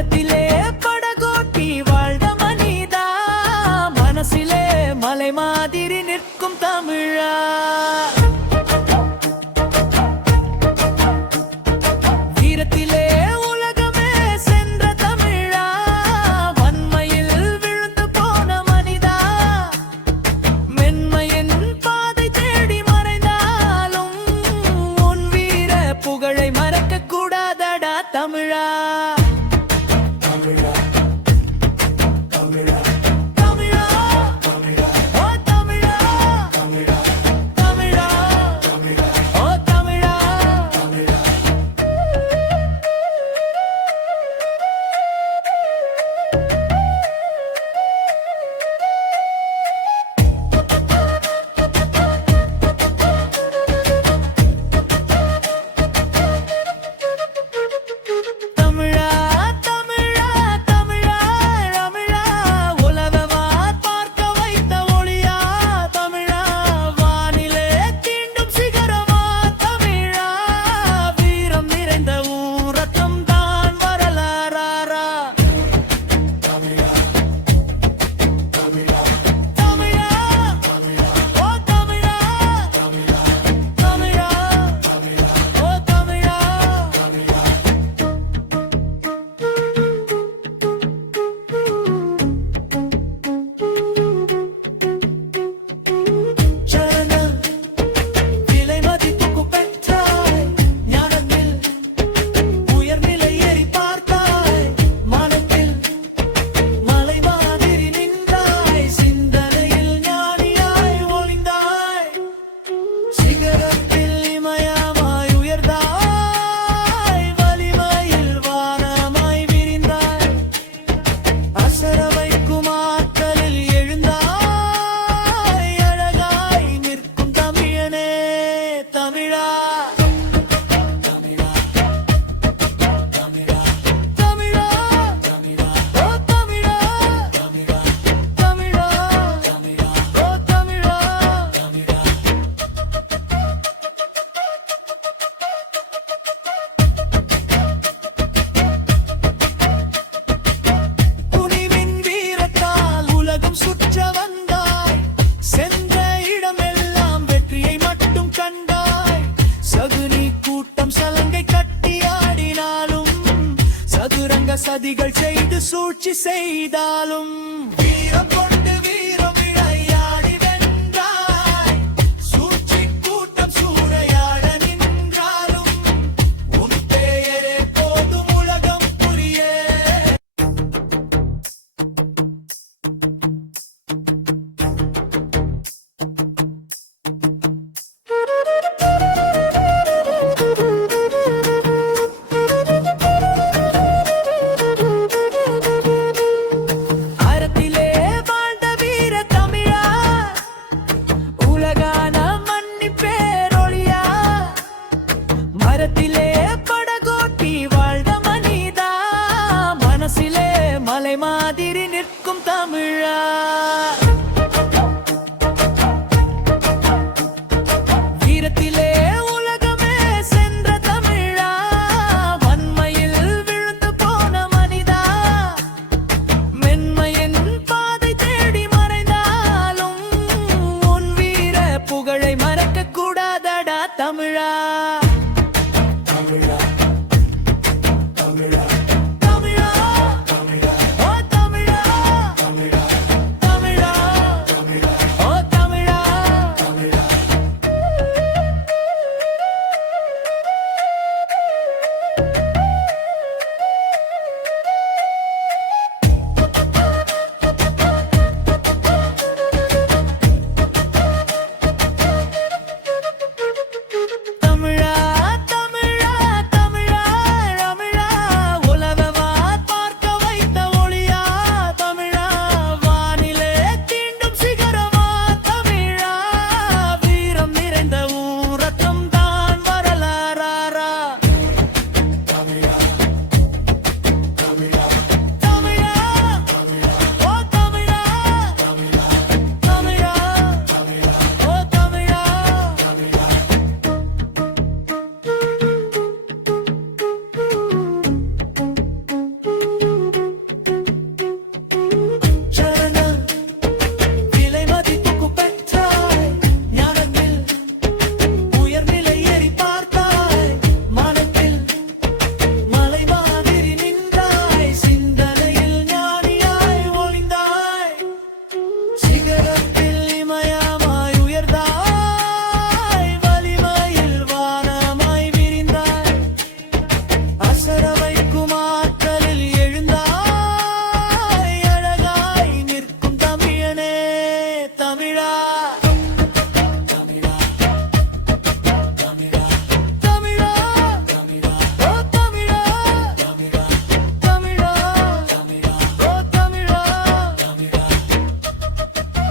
உலகத்திலே சதிகள் செய்து சூழ்ச்சி செய்தாலும் மாதிரி நிற்கும் தமிழா.